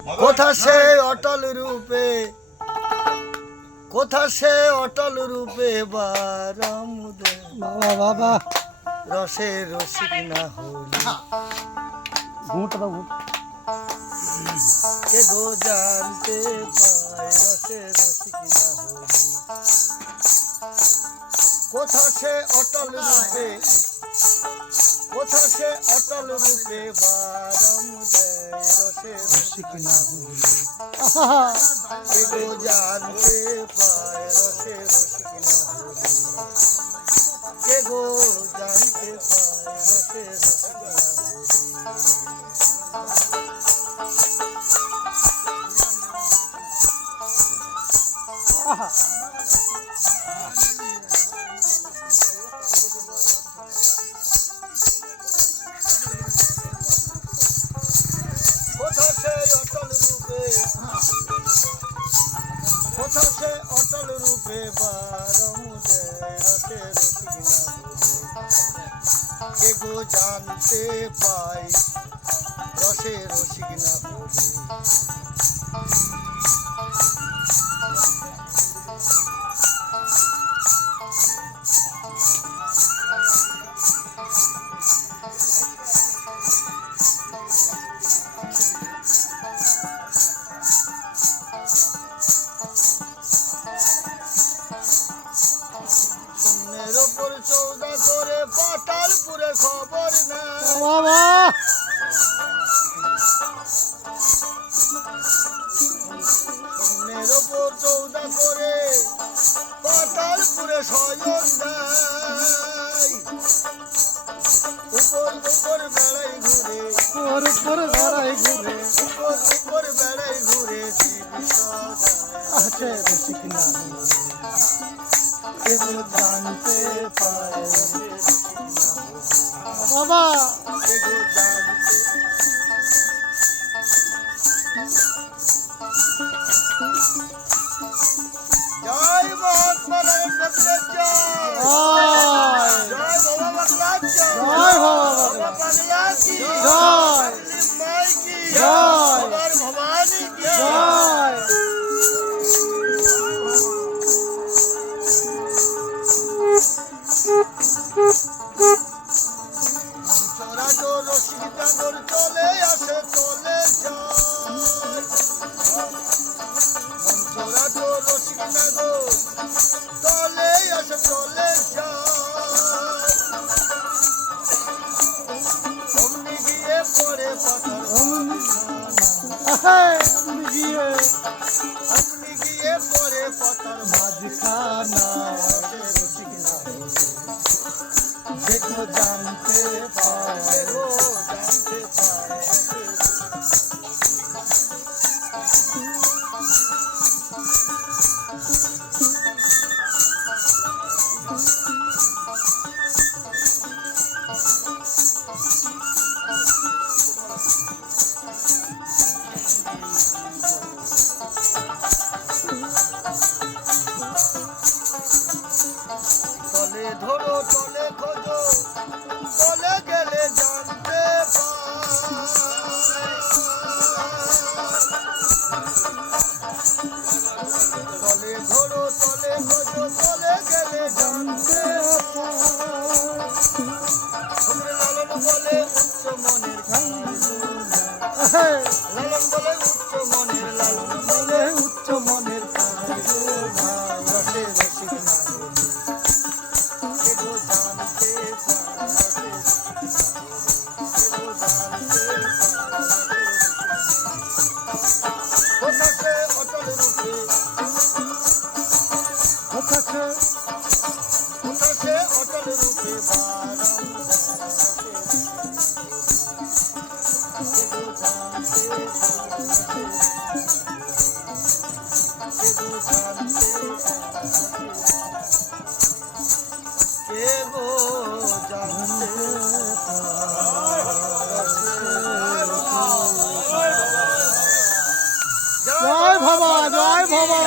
কোথা সে অটল রূপে, কোথা সে অটল রূপে বারামুদে বাবা বাবা রসে রসিক না হলি কে গো জানতে পায় রসে রসিক না হলি কোথা সে অটল রূপে, কোথা সে অটল রূপে বারামুদে রসে রসিক না হলি কে গো জানতে পায় রসে রসিক না হলি কে গো জানতে পায় রসে রসিক না হলি কোথা সে অটল রূপে, কোথা সে অটল রূপে বারামুদে রসে রসিক না হলি কে গো জানতে পাই রসে রসিক না হলি শূন্যের ওপর চৌদা করে পাতালপুরে খবর না বাবা শূন্যের ওপর চৌদা করে পাতালপুরে শয়ন দেয় উপর উপর বেড়াই ঘুরে, ওর উপর বেড়াই ঘুরে উপর উপর বেড়াই ঘুরে জীবী সদায় আছে রসিক না কে গো জানতে পায় রসে রসিক না হলি বাবা কে গো জানতে জয় মহাত্মা নরেন্দ্র জয়, জয় বাবা বাংলা জয়, জয় বাবা বাবা বাংলা কি জয়, মাই কি জয়, বাবার ভবানী কি জয় চরা তো রসিক চাদর চলে আসে চলে যায় চরা তো রসিক চাদর চলে আসে চলে যায় অমনি গিয়ে পরে পাতার আমি গিয়ে অমনি গিয়ে পরে পাতার মাঝখানা রসে রসিক না হলি দেখো জানতে পায় কে গো জানতে পায় রসে তলে ধরো তলে খোঁজো তলে গেলে জানতে তলে ধরো তলে খোঁজো তলে গেলে জানতে লালন বলে উচ্চ মনের লালন বলে উচ্চ মনের লালন বলে উচ্চ মনের রসে রসিক না হলি কে গো জানতে পায় রসে রসিক না হলি কে গো জানতে পায় রসে রসিক কোথা সে অটল রূপে, কথা কোথা সে অটল রূপে বারামুদে রসে রসিক না হলি কে গো জানতে পায় রসে কে গো জানতে জয় বাবা জয় বাবা